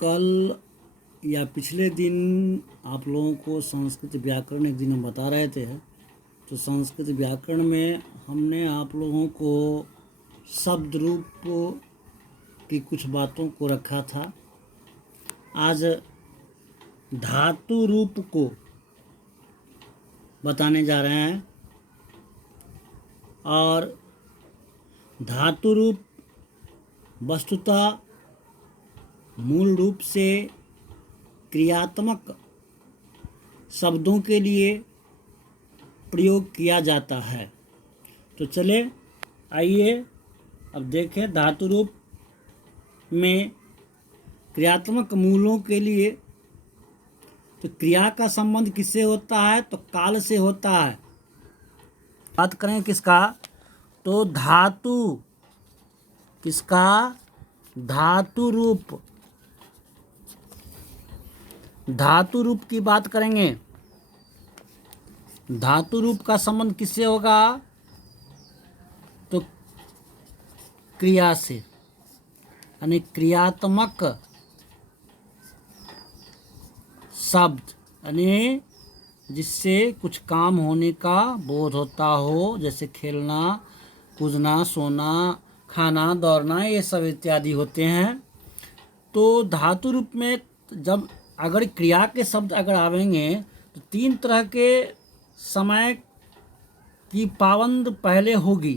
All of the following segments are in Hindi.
कल या पिछले दिन आप लोगों को संस्कृत व्याकरण एक दिन हम बता रहे थे। तो संस्कृत व्याकरण में हमने आप लोगों को शब्द रूप की कुछ बातों को रखा था। आज धातु रूप को बताने जा रहे हैं। और धातु रूप वस्तुतः मूल रूप से क्रियात्मक शब्दों के लिए प्रयोग किया जाता है। तो चले आइए अब देखें धातु रूप में क्रियात्मक मूलों के लिए। तो क्रिया का संबंध किससे होता है? तो काल से होता है। बात करें किसका? तो धातु, किसका? धातु रूप, धातु रूप की बात करेंगे। धातु रूप का संबंध किससे होगा? तो क्रिया से, यानी क्रियात्मक शब्द, यानी जिससे कुछ काम होने का बोध होता हो, जैसे खेलना, कूदना, सोना, खाना, दौड़ना, ये सब इत्यादि होते हैं। तो धातु रूप में जब अगर क्रिया के शब्द अगर आवेंगे तो तीन तरह के समय की पाबंद पहले होगी।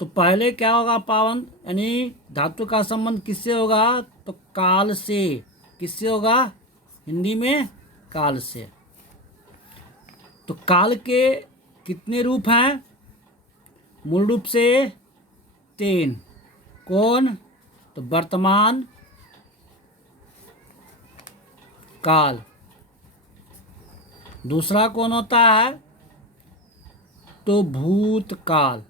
तो पहले क्या होगा पाबंद? यानी धातु का संबंध किससे होगा? तो काल से। किससे होगा? हिंदी में काल से। तो काल के कितने रूप हैं? मूल रूप से 3। कौन? तो वर्तमान काल। दूसरा कौन होता है? तो भूतकाल।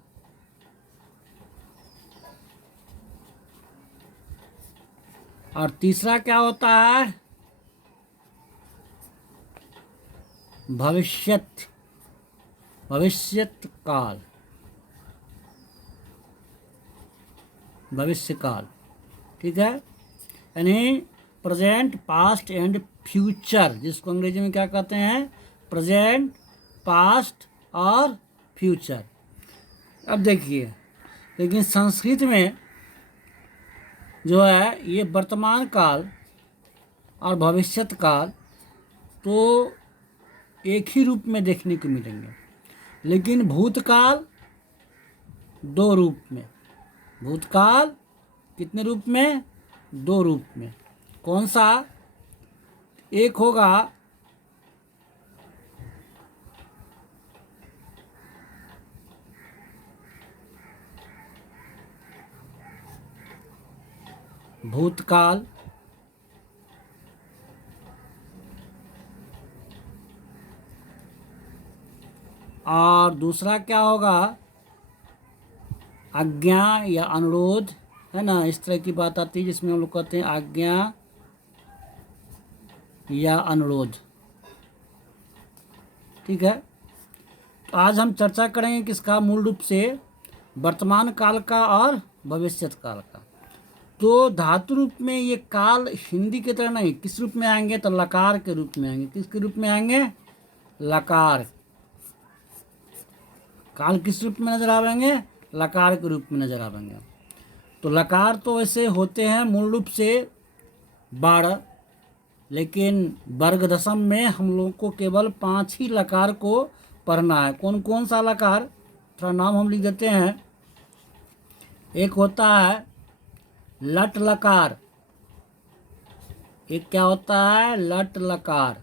और तीसरा क्या होता है? भविष्यत, भविष्यत काल, भविष्य काल। ठीक है, यानी प्रेजेंट, पास्ट एंड फ्यूचर, जिसको अंग्रेजी में क्या कहते हैं? प्रेजेंट, पास्ट और फ्यूचर। अब देखिए, लेकिन संस्कृत में जो है ये वर्तमान काल और भविष्यत काल तो एक ही रूप में देखने को मिलेंगे, लेकिन भूतकाल 2 रूप में। भूतकाल कितने रूप में? 2 रूप में। कौन सा? एक होगा भूतकाल, और दूसरा क्या होगा? आज्ञा या अनुरोध, है ना? इस तरह की बात आती है जिसमें हम लोग कहते हैं आज्ञा या अनुरोध। ठीक है, तो आज हम चर्चा करेंगे किसका? मूल रूप से वर्तमान काल का और भविष्यत काल का। तो धातु रूप में ये काल हिंदी की तरह नहीं, किस रूप में आएंगे? तो लकार के रूप में आएंगे। किसके रूप में आएंगे? लकार। काल किस रूप में नजर आवेंगे? लकार के रूप में नजर आवेंगे। तो लकार तो ऐसे होते हैं मूल रूप से 12, लेकिन वर्ग दशम में हम लोग को केवल 5 ही लकार को पढ़ना है। कौन कौन सा लकार? थोड़ा नाम हम लिख देते हैं। एक होता है लट लकार। एक क्या होता है? लट लकार।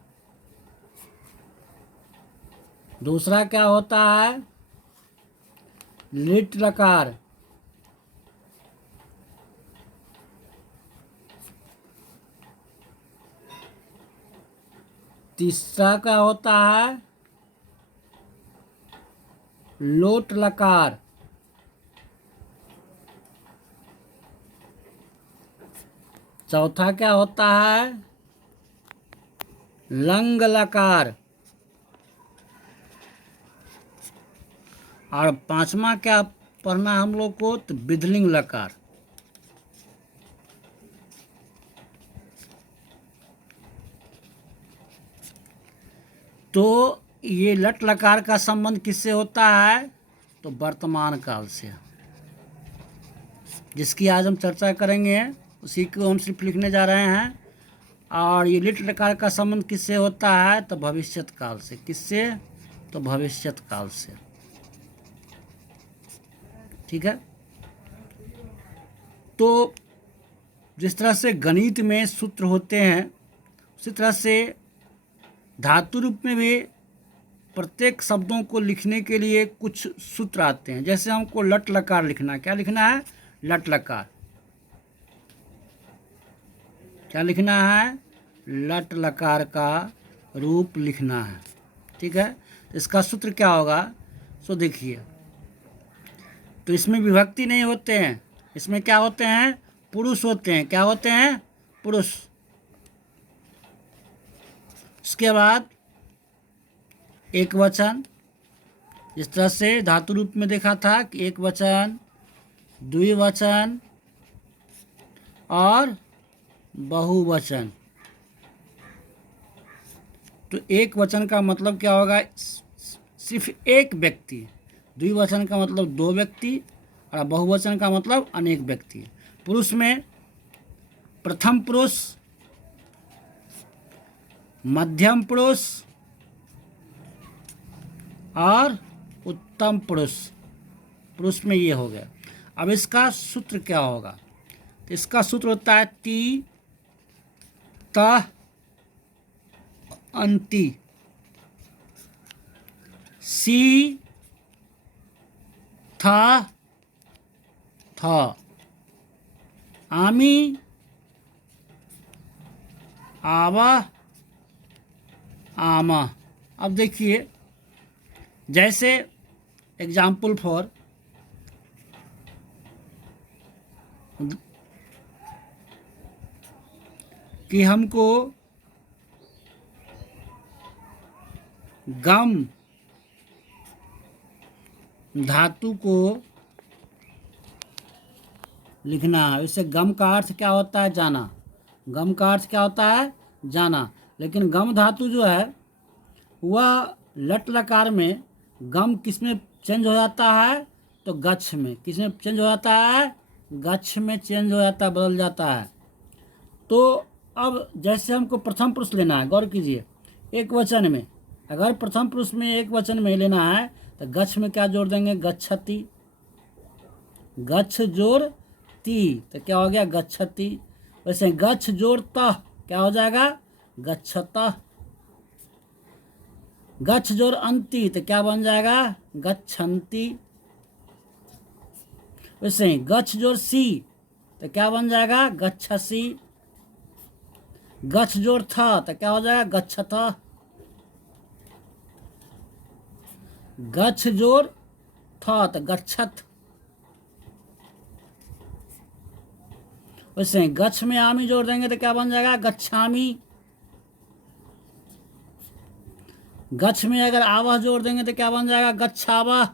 दूसरा क्या होता है? लिट लकार। तीसरा क्या होता है? लोट लकार। चौथा क्या होता है? लंग लकार। और 5वां क्या पढ़ना हम लोग को? तो विधलिंग लकार। तो ये लट लकार का संबंध किससे होता है? तो वर्तमान काल से, जिसकी आज हम चर्चा करेंगे उसी को हम सिर्फ लिखने जा रहे हैं। और ये लिट लकार का संबंध किससे होता है? तो भविष्यत काल से। किससे? तो भविष्यत काल से। ठीक है। तो जिस तरह से गणित में सूत्र होते हैं उसी तरह से धातु रूप में भी प्रत्येक शब्दों को लिखने के लिए कुछ सूत्र आते हैं। जैसे हमको लट लकार लिखना है, क्या लिखना है? लट लकार। क्या लिखना है? लट लकार का रूप लिखना है। ठीक है। इसका सूत्र क्या होगा? सो देखिए, तो इसमें विभक्ति नहीं होते हैं, इसमें क्या होते हैं? पुरुष होते हैं। क्या होते हैं? पुरुष। उसके बाद एक वचन, इस तरह से धातु रूप में देखा था कि एक वचन, द्विवचन और बहुवचन। तो एक वचन का मतलब क्या होगा? सिर्फ एक व्यक्ति। द्विवचन का मतलब दो व्यक्ति और बहुवचन का मतलब अनेक व्यक्ति। पुरुष में प्रथम पुरुष, मध्यम पुरुष और उत्तम पुरुष। पुरुष में ये हो गया। अब इसका सूत्र क्या होगा? तो इसका सूत्र होता है ती त अंति, सी था थ, आमी आवा आमा। अब देखिए, जैसे एग्जाम्पल फॉर कि हमको गम धातु को लिखना है। इससे गम का अर्थ क्या होता है? जाना। गम का अर्थ क्या होता है? जाना। लेकिन गम धातु जो है वह लट लकार में गम किस में चेंज हो जाता है? तो गच्छ में। किस में चेंज हो जाता है? गच्छ में चेंज हो जाता है, बदल जाता है। तो अब जैसे हमको प्रथम पुरुष लेना है, गौर कीजिए, एक वचन में, अगर प्रथम पुरुष में एक वचन में लेना है तो गच्छ में क्या जोड़ देंगे? गच्छति। गच्छ जोड़ ती तो क्या हो गया? गच्छति। वैसे गच्छ जोड़ तह क्या हो जाएगा? गच्छतः। गच्छ जोड़ अंति तो क्या बन जाएगा? गच्छन्ति। वैसे गच्छ जोड़ सी तो क्या बन जाएगा? गच्छसि। गच्छ जोड़ था तो क्या हो जाएगा? गच्छतः। गच्छ जोड़ था तो गच्छत। वैसे गच्छ में आमी जोड़ देंगे तो क्या बन जाएगा? गच्छामी। गच्छ में अगर आवह जोड़ देंगे तो क्या बन जाएगा? गच्छावह।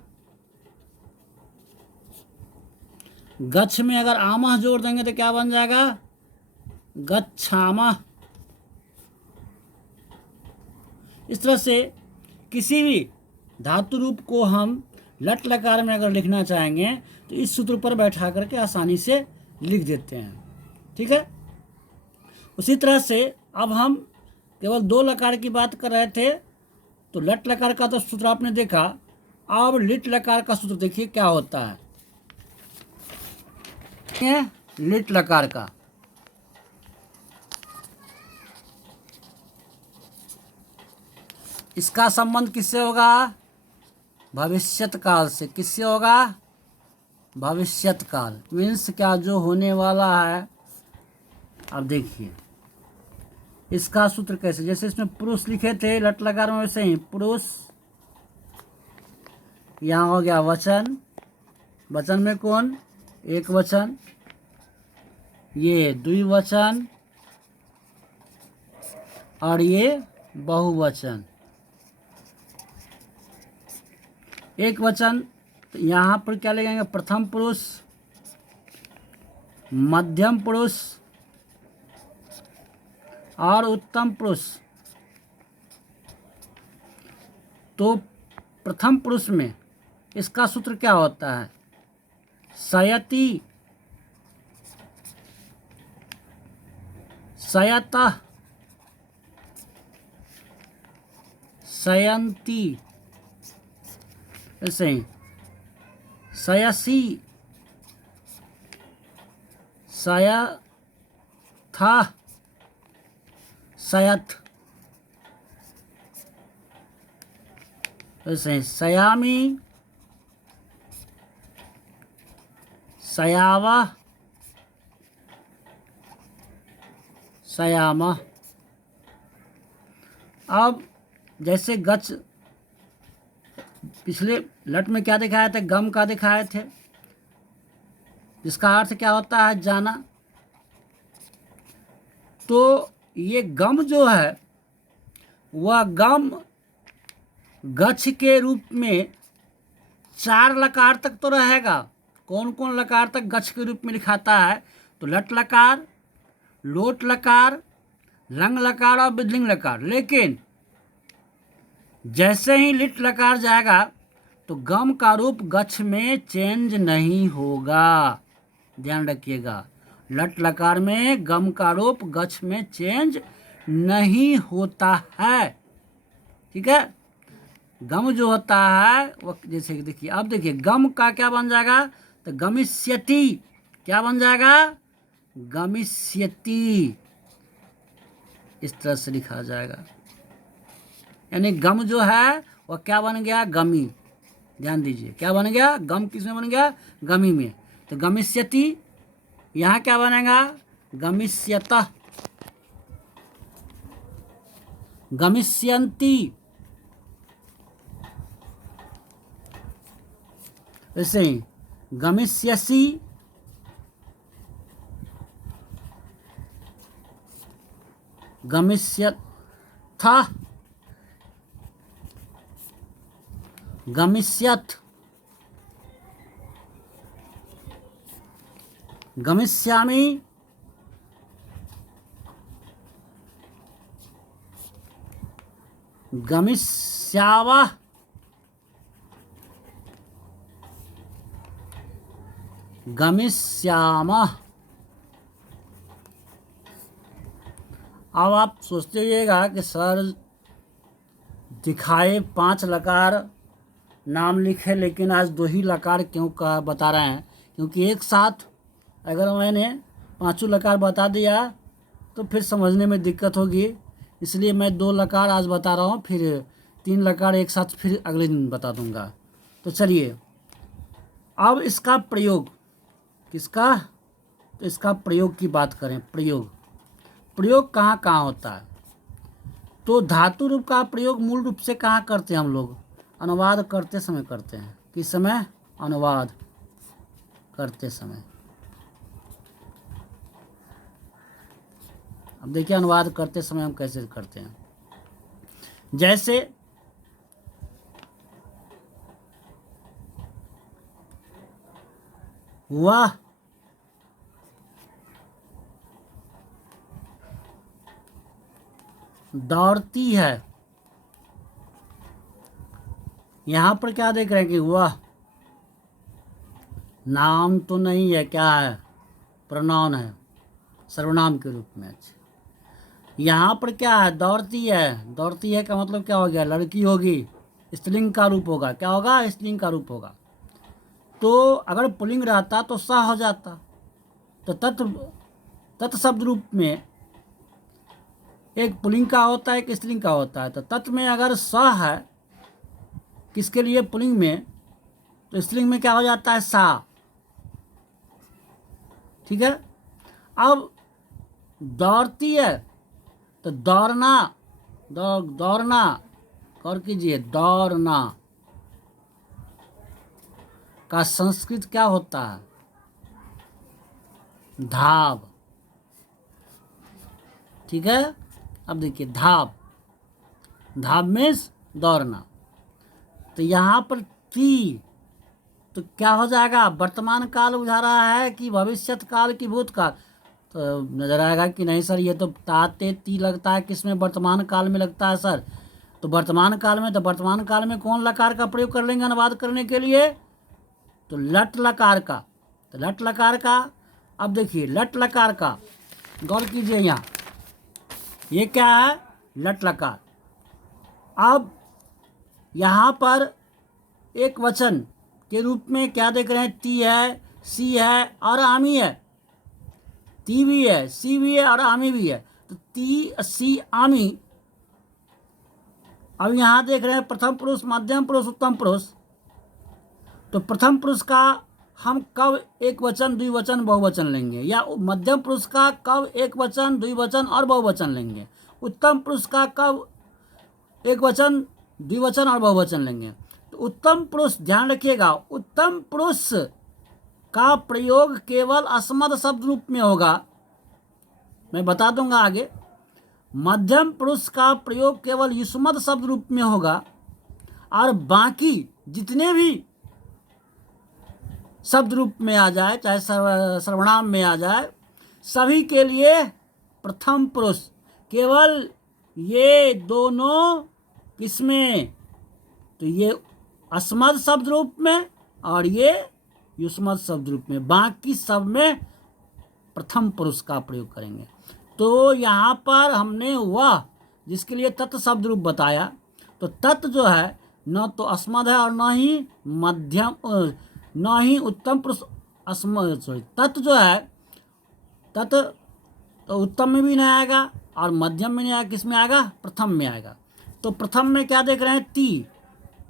गच्छ में अगर आमह जोड़ देंगे तो क्या बन जाएगा? गच्छामह। इस तरह से किसी भी धातु रूप को हम लट लकार में अगर लिखना चाहेंगे तो इस सूत्र पर बैठा करके आसानी से लिख देते हैं। ठीक है। उसी तरह से अब हम केवल दो लकार की बात कर रहे थे, तो लट लकार का तो सूत्र आपने देखा। अब लिट लकार का सूत्र देखिए क्या होता है। लिट लकार का इसका संबंध किससे होगा? भविष्यत काल से। किससे होगा? भविष्यत काल मीन्स क्या? जो होने वाला है। अब देखिए इसका सूत्र कैसे, जैसे इसमें पुरुष लिखे थे लट लकार में, वैसे ही पुरुष, यहाँ हो गया वचन। वचन में कौन? एक वचन, ये द्विवचन और ये बहुवचन। एक वचन तो यहाँ पर क्या लगेंगे? प्रथम पुरुष, मध्यम पुरुष और उत्तम पुरुष। तो प्रथम पुरुष में इसका सूत्र क्या होता है? शयति, शयतः, शयन्ति, ऐसे ही शयसि, शयथः, शयथ, ऐसे ही शयामि, शयावः, शयामः। अब जैसे गच्छ, पिछले लट में क्या दिखाए थे? गम का दिखाए थे, जिसका अर्थ क्या होता है? जाना। तो ये गम जो है वह गम गच्छ के रूप में 4 लकार तक तो रहेगा। कौन कौन लकार तक गच्छ के रूप में लिखाता है? तो लट लकार, लोट लकार, लंग लकार और बिदलिंग लकार। लेकिन जैसे ही लिट लकार जाएगा तो गम का रूप गच्छ में चेंज नहीं होगा, ध्यान रखिएगा। लट लकार में गम का रूप गच्छ में चेंज नहीं होता है, ठीक है। गम जो होता है वो जैसे देखिए, अब देखिए गम का क्या बन जाएगा? तो गमिष्यति, क्या बन जाएगा? गमिष्यति, इस तरह से लिखा जाएगा। यानी गम जो है वह क्या बन गया? गमी। ध्यान दीजिए, क्या बन गया? गम किस में बन गया? गमी में। तो गमिष्यति, यहाँ क्या बनेगा? गमिष्यतः, गमिष्यन्ति, ऐसे ही गमिष्यसि, गमिष्यथः, गमिष्यथ, गमिष्यामि, गमिष्यावः, गमिष्यामः। अब आप सोचते रहिएगा कि सर दिखाए 5 लकार नाम लिखे, लेकिन आज 2 ही लकार क्यों का बता रहे हैं? क्योंकि एक साथ अगर मैंने 5 लकार बता दिया तो फिर समझने में दिक्कत होगी, इसलिए मैं 2 लकार आज बता रहा हूँ, फिर 3 लकार एक साथ फिर अगले दिन बता दूंगा। तो चलिए अब इसका प्रयोग, किसका? तो इसका प्रयोग की बात करें। प्रयोग कहाँ कहाँ होता है? तो धातु रूप का प्रयोग मूल रूप से कहाँ करते हैं हम लोग? अनुवाद करते समय करते हैं। किस समय? अनुवाद करते समय। अब देखिए अनुवाद करते समय हम कैसे करते हैं। जैसे वह दौड़ती है, यहां पर क्या देख रहे हैं कि वह नाम तो नहीं है, क्या है? प्रोनाउन है, सर्वनाम के रूप में। यहाँ पर क्या है? दौड़ती है। दौड़ती है का मतलब क्या हो गया? लड़की होगी, स्त्रीलिंग का रूप होगा। क्या होगा? स्त्रीलिंग का रूप होगा। तो अगर पुल्लिंग रहता तो सा हो जाता। तो तत् शब्द रूप में एक पुल्लिंग का होता है, एक स्त्रीलिंग का होता है। तो तत् में अगर स है किसके लिए? पुल्लिंग में, तो स्त्रीलिंग में क्या हो जाता है? सा, ठीक है। अब दौड़ती है तो दौड़ना, दौड़ना, गौर कीजिए, दौड़ना का संस्कृत क्या होता है? धाव, ठीक है। अब देखिए धाव, धाव मीन्स दौड़ना। तो यहाँ पर ती, तो क्या हो जाएगा? वर्तमान काल बुझा रहा है कि भविष्यत काल की भूतकाल? तो नजर आएगा कि नहीं सर ये तो ताते ती लगता है, किसमें? वर्तमान काल में लगता है सर। तो वर्तमान काल में, तो वर्तमान काल में कौन लकार का प्रयोग कर लेंगे अनुवाद करने के लिए? तो लट लकार का। तो लट लकार का, अब देखिए लट लकार का गौर कीजिए, यहाँ ये क्या है? लट लकार। अब यहाँ पर एक वचन के रूप में क्या देख रहे हैं? ती है, सी है और आमी है। ती भी है, सी भी है और आमी भी है। तो ती, सी, आमी। अब यहाँ देख रहे हैं प्रथम पुरुष, मध्यम पुरुष, उत्तम पुरुष। तो प्रथम पुरुष का हम कब एक वचन, द्विवचन, बहुवचन लेंगे? या मध्यम पुरुष का कब एक वचन, द्विवचन और बहुवचन लेंगे? उत्तम पुरुष का कब एक वचन, द्विवचन और बहुवचन लेंगे? तो उत्तम पुरुष, ध्यान रखिएगा, उत्तम पुरुष का प्रयोग केवल अस्मद शब्द रूप में होगा, मैं बता दूंगा आगे। मध्यम पुरुष का प्रयोग केवल युष्मद शब्द रूप में होगा, और बाकी जितने भी शब्द रूप में आ जाए, चाहे सर्वनाम में आ जाए, सभी के लिए प्रथम पुरुष। केवल ये दोनों किसमें? तो ये अस्मद शब्द रूप में और ये युष्मद शब्द रूप में, बाकी सब में प्रथम पुरुष का प्रयोग करेंगे। तो यहाँ पर हमने वह जिसके लिए तत् शब्द रूप बताया, तो तत् जो है न तो अस्मद है और न ही मध्यम, न ही उत्तम पुरुष अस्मद, सॉरी, तत् जो है, तत् तो उत्तम में भी नहीं आएगा और मध्यम में नहीं आएगा, किस में आएगा? प्रथम में आएगा। तो प्रथम में क्या देख रहे हैं? ती।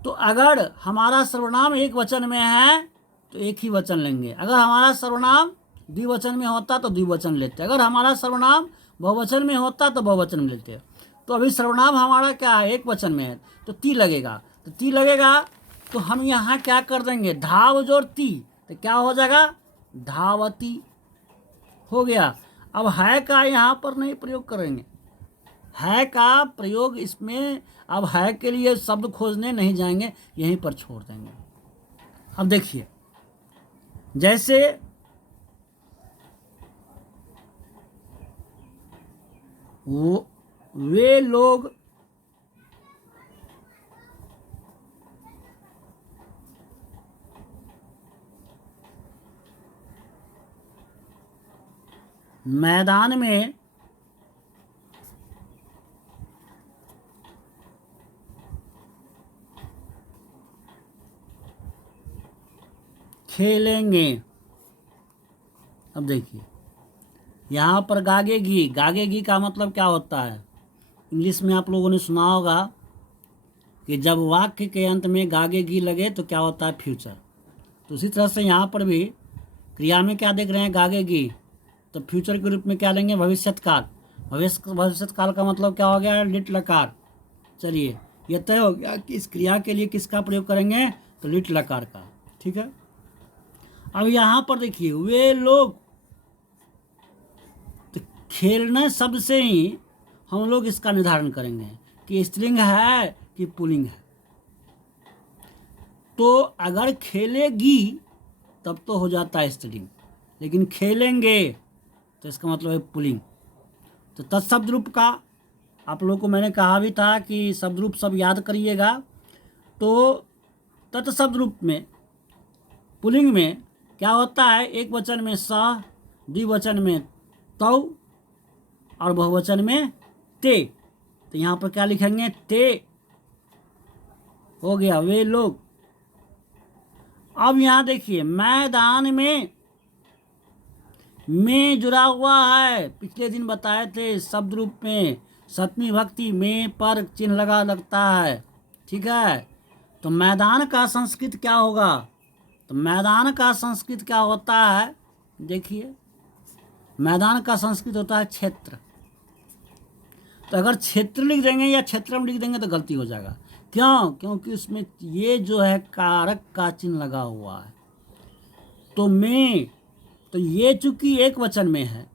तो अगर हमारा सर्वनाम एक वचन में है तो एक ही वचन लेंगे, अगर हमारा सर्वनाम द्विवचन में होता तो द्विवचन लेते, अगर हमारा सर्वनाम बहुवचन में होता तो बहुवचन में लेते। तो अभी सर्वनाम हमारा क्या है? एक वचन में है, तो ती लगेगा। तो ती लगेगा तो हम यहाँ क्या कर देंगे? धाव जोड़ ती, तो क्या हो जाएगा? धावती हो गया। अब है का यहाँ पर नहीं प्रयोग करेंगे, है का प्रयोग इसमें, अब है के लिए शब्द खोजने नहीं जाएंगे, यहीं पर छोड़ देंगे। अब देखिए, जैसे वे लोग मैदान में खेलेंगे। अब देखिए यहाँ पर गागेगी, गागेगी का मतलब क्या होता है? इंग्लिश में आप लोगों ने सुना होगा कि जब वाक्य के अंत में गागेगी लगे तो क्या होता है? फ्यूचर। तो उसी तरह से यहाँ पर भी क्रिया में क्या देख रहे हैं? गागेगी, तो फ्यूचर के रूप में क्या लेंगे? भविष्यत काल। भविष्यत काल का मतलब क्या हो गया? लिट लकार। चलिए ये तय हो गया कि इस क्रिया के लिए किसका प्रयोग करेंगे? तो लिट लकार का। ठीक है। अब यहाँ पर देखिए, वे लोग, तो खेलने शब्द से ही हम लोग इसका निर्धारण करेंगे कि स्त्रीलिंग है कि पुल्लिंग है। तो अगर खेलेगी तब तो हो जाता है स्त्रीलिंग, लेकिन खेलेंगे तो इसका मतलब है पुल्लिंग। तो तत्शब्द रूप का आप लोगों को मैंने कहा भी था कि शब्द रूप सब याद करिएगा। तो तत्शब्द रूप में पुल्लिंग में क्या होता है? एक वचन में स, द्विवचन में तौ और बहुवचन में ते। तो यहाँ पर क्या लिखेंगे? ते हो गया, वे लोग। अब यहाँ देखिए, मैदान में जुड़ा हुआ है, पिछले दिन बताए थे शब्द रूप में सप्तमी भक्ति में पर चिन्ह लगा लगता है। ठीक है। तो मैदान का संस्कृत क्या होगा? तो मैदान का संस्कृत क्या होता है? देखिए, मैदान का संस्कृत होता है क्षेत्र। तो अगर क्षेत्र लिख देंगे या क्षेत्रम लिख देंगे तो गलती हो जाएगा। क्यों? क्योंकि उसमें ये जो है कारक का चिन्ह लगा हुआ है। तो में, तो ये चूंकि एक वचन में है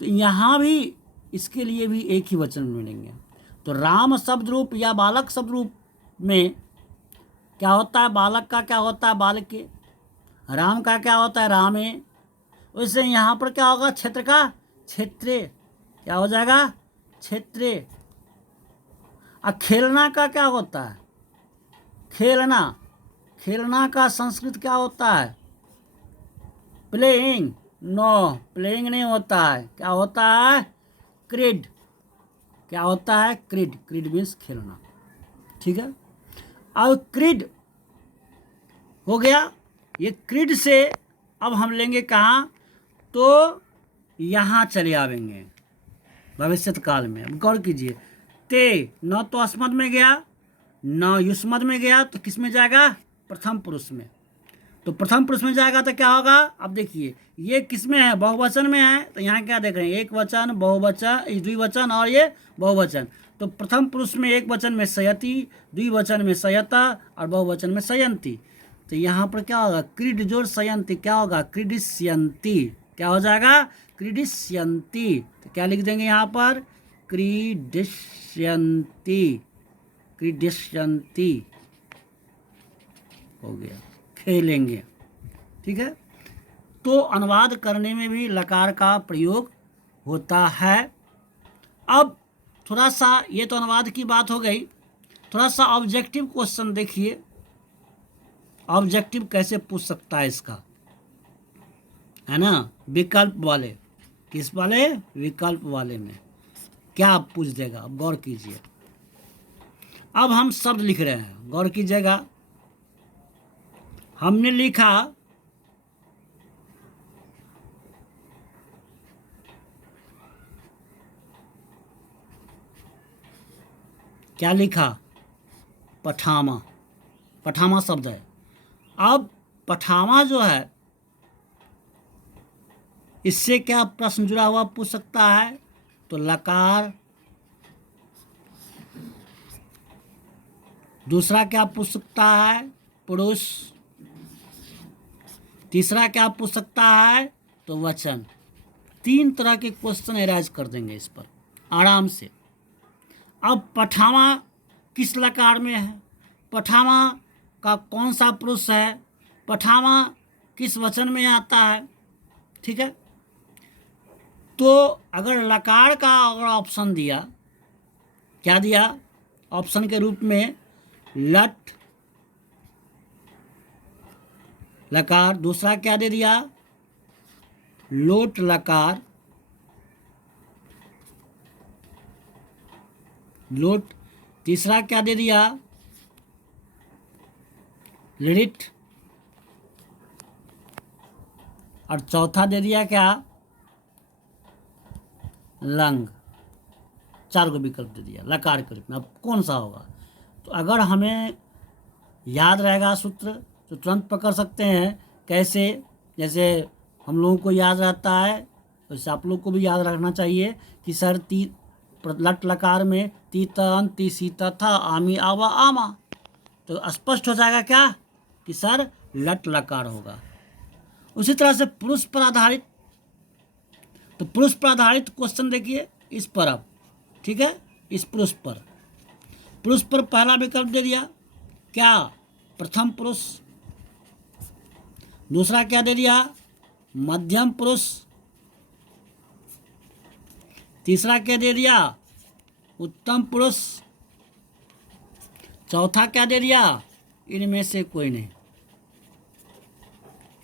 तो यहाँ भी इसके लिए भी एक ही वचन मिलेंगे। तो राम शब्द रूप या बालक शब्द रूप में क्या होता है? बालक का क्या होता है? बालके। राम का क्या होता है? रामे। वैसे यहाँ पर क्या होगा? क्षेत्र का क्षेत्रे। क्या हो जाएगा? क्षेत्रे। अब खेलना का क्या होता है? खेलना, खेलना का संस्कृत क्या होता है? प्लेइंग। नो, प्लेइंग नहीं होता है। क्या होता है? क्रिड। क्या होता है? क्रिड। क्रिड मीन्स खेलना। ठीक है, अब क्रिड हो गया। ये क्रिड से अब हम लेंगे कहाँ? तो यहाँ चले आवेंगे भविष्यत काल में। अब गौर कीजिए, ते न तो अस्मद में गया, न युष्मद में गया, तो किस में जाएगा? प्रथम पुरुष में। तो प्रथम पुरुष में जाएगा तो क्या होगा? अब देखिए, ये किस में है? बहुवचन में है। तो यहाँ क्या देख रहे हैं? एक वचन, बहुवचन, द्विवचन और ये बहुवचन। तो प्रथम पुरुष में एक वचन में सयति, द्विवचन में सयता और बहुवचन में सयंती। तो यहाँ पर क्या होगा? क्रीड जोड़ सयंती, क्या होगा? क्रीडिष्यंती। क्या हो जाएगा? क्रीडिष्यंती। तो क्या लिख देंगे यहाँ पर? क्रीडिष्यंती। क्रीडिष्यंती हो गया, खेलेंगे। ठीक है, तो अनुवाद करने में भी लकार का प्रयोग होता है। अब थोड़ा सा, ये तो अनुवाद की बात हो गई, थोड़ा सा ऑब्जेक्टिव क्वेश्चन देखिए। ऑब्जेक्टिव कैसे पूछ सकता है इसका, है ना? विकल्प वाले। किस वाले? विकल्प वाले में क्या आप पूछ देगा? अब गौर कीजिए। अब हम शब्द लिख रहे हैं, गौर कीजिएगा। हमने लिखा क्या? लिखा पठामा। पठामा शब्द है। अब पठामा जो है, इससे क्या प्रश्न जुड़ा हुआ पूछ सकता है? तो लकार। दूसरा क्या पूछ सकता है? पुरुष। तीसरा क्या पूछ सकता है? तो वचन। 3 तरह के क्वेश्चन एराइज कर देंगे इस पर आराम से। अब पठामा किस लकार में है? पठामा का कौन सा पुरुष है? पठामा किस वचन में आता है? ठीक है, तो अगर लकार का अगर ऑप्शन दिया, क्या दिया ऑप्शन के रूप में? लट लकार। दूसरा क्या दे दिया? लोट लकार। लोट। तीसरा क्या दे दिया? लिट। और चौथा दे दिया क्या? लंग। 4 को विकल्प दे दिया लकार के रूप में। अब कौन सा होगा? तो अगर हमें याद रहेगा सूत्र तो तुरंत पकड़ सकते हैं। कैसे? जैसे हम लोगों को याद रहता है, वैसे आप लोग को भी याद रखना चाहिए कि सर लट लकार में ती तन ती सीता था आमी आवा आमा। तो स्पष्ट हो जाएगा क्या कि सर लट लकार होगा। उसी तरह से पुरुष पर आधारित, तो पुरुष पर आधारित क्वेश्चन देखिए इस पर। अब ठीक है, इस पुरुष पर पहला विकल्प दे दिया क्या? प्रथम पुरुष। दूसरा क्या दे दिया? मध्यम पुरुष। तीसरा क्या दे दिया? उत्तम पुरुष। चौथा क्या दे दिया? इनमें से कोई नहीं।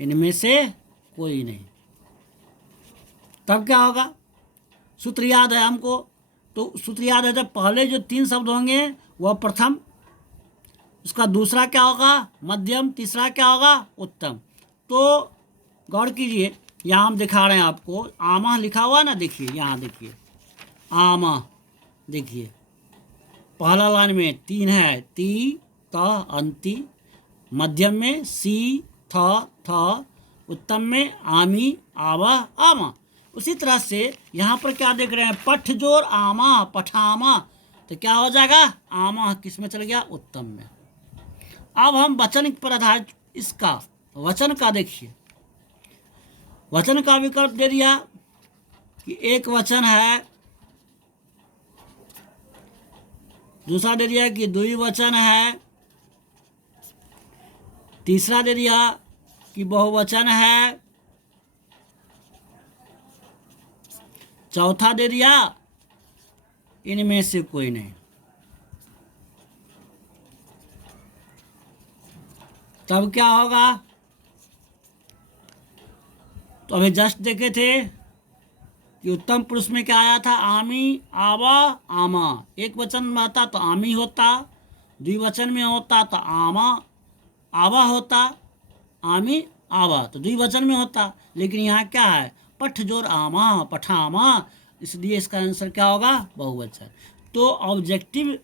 इनमें से कोई नहीं। तब क्या होगा? सूत्र याद है हमको, तो सूत्र याद है। जब पहले जो 3 शब्द होंगे वह प्रथम, उसका दूसरा क्या होगा? मध्यम, तीसरा क्या होगा? उत्तम। तो गौर कीजिए, यहाँ हम दिखा रहे हैं आपको, आमा लिखा हुआ ना, देखिए यहाँ देखिए आमा। देखिए पहला लाइन में 3 है, ती त अंति, मध्यम में सी थ थ, उत्तम में आमी आवा आमा। उसी तरह से यहाँ पर क्या देख रहे हैं? पठ जोर आमा पठामा। तो क्या हो जाएगा? आमा किस में चल गया? उत्तम में। अब हम वचन पर आधारित इसका वचन का देखिए। वचन का विकल्प दे दिया कि एक वचन है। दूसरा दे दिया कि द्विवचन है। तीसरा दे दिया कि बहुवचन है। चौथा दे दिया इनमें से कोई नहीं। तब क्या होगा? तो अभी जस्ट देखे थे कि उत्तम पुरुष में क्या आया था? आमी, आवा, आमा। एक वचन में आता तो आमी होता, द्विवचन में होता तो आमा, आवा होता, आमी, आवा तो द्विवचन में होता। लेकिन यहाँ क्या है? पठ जोर आमा, पठामा, इसलिए इसका आंसर क्या होगा? बहुवचन। तो ऑब्जेक्टिव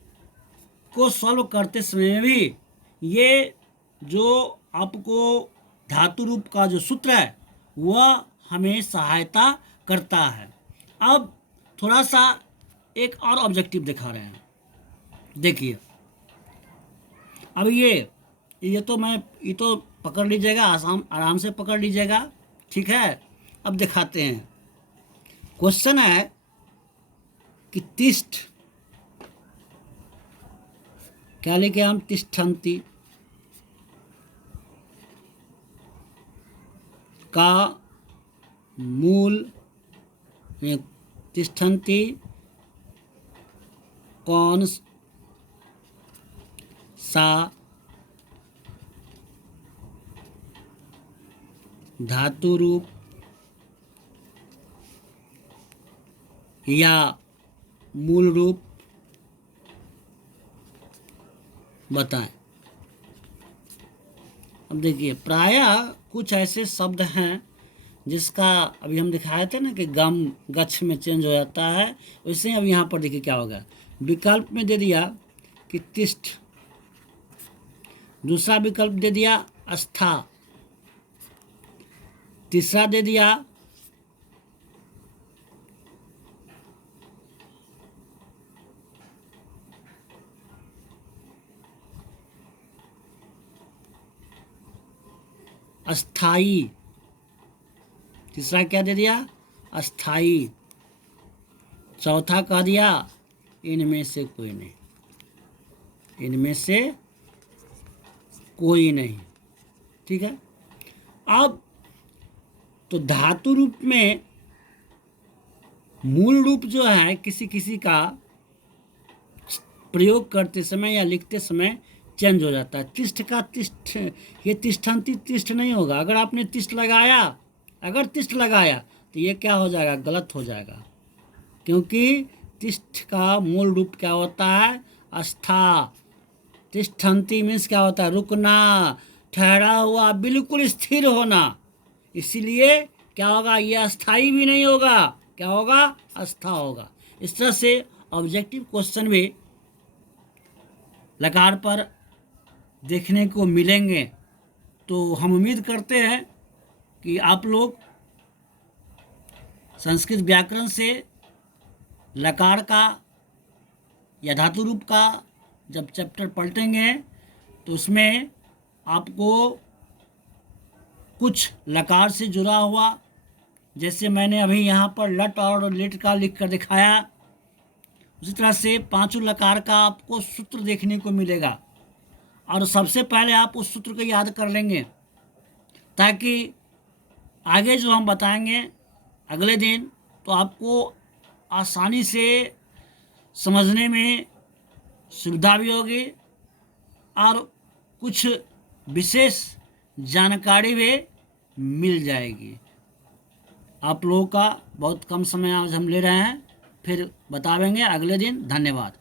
को सॉल्व करते समय भी ये जो आपको धातु रूप का जो सूत्र है वह हमें सहायता करता है। अब थोड़ा सा एक और ऑब्जेक्टिव दिखा रहे हैं, देखिए। अब ये तो पकड़ लीजिएगा, आराम से पकड़ लीजिएगा, ठीक है। अब दिखाते हैं। क्वेश्चन है कि तिष्ठ, क्या लिखे हम? तिष्ठन्ति का मूल, तिष्ठन्ति कौन सा धातु रूप या मूल रूप बताएं। अब देखिए, प्रायः कुछ ऐसे शब्द हैं जिसका अभी हम दिखाए थे ना कि गम गच्छ में चेंज हो जाता है, वैसे अब यहाँ पर देखिए क्या होगा। विकल्प में दे दिया कि तिष्ठ, दूसरा विकल्प दे दिया अस्था, तीसरा दे दिया अस्थाई, तीसरा क्या दे दिया? अस्थाई, चौथा कह दिया इनमें से कोई नहीं, इनमें से कोई नहीं, ठीक है। अब तो धातु रूप में मूल रूप जो है किसी किसी का प्रयोग करते समय या लिखते समय चेंज हो जाता है। तिष्ठ का तिष्ठ, ये तिष्ठन्ति तिष्ठ नहीं होगा। अगर आपने तिष्ठ लगाया, अगर तिष्ठ लगाया तो ये क्या हो जाएगा? गलत हो जाएगा, क्योंकि तिष्ठ का मूल रूप क्या होता है? अस्था। तिष्ठन्ति मीन्स क्या होता है? रुकना, ठहरा हुआ, बिल्कुल स्थिर होना। इसीलिए क्या होगा? ये अस्थाई भी नहीं होगा, क्या होगा? अस्था होगा। इस तरह से ऑब्जेक्टिव क्वेश्चन भी लकार पर देखने को मिलेंगे। तो हम उम्मीद करते हैं कि आप लोग संस्कृत व्याकरण से लकार का या धातु रूप का जब चैप्टर पलटेंगे तो उसमें आपको कुछ लकार से जुड़ा हुआ, जैसे मैंने अभी यहाँ पर लट और लिट का लिख कर दिखाया, उसी तरह से पांचों लकार का आपको सूत्र देखने को मिलेगा। और सबसे पहले आप उस सूत्र को याद कर लेंगे, ताकि आगे जो हम बताएंगे अगले दिन तो आपको आसानी से समझने में सुविधा भी होगी और कुछ विशेष जानकारी भी मिल जाएगी। आप लोगों का बहुत कम समय आज हम ले रहे हैं, फिर बतावेंगे अगले दिन। धन्यवाद।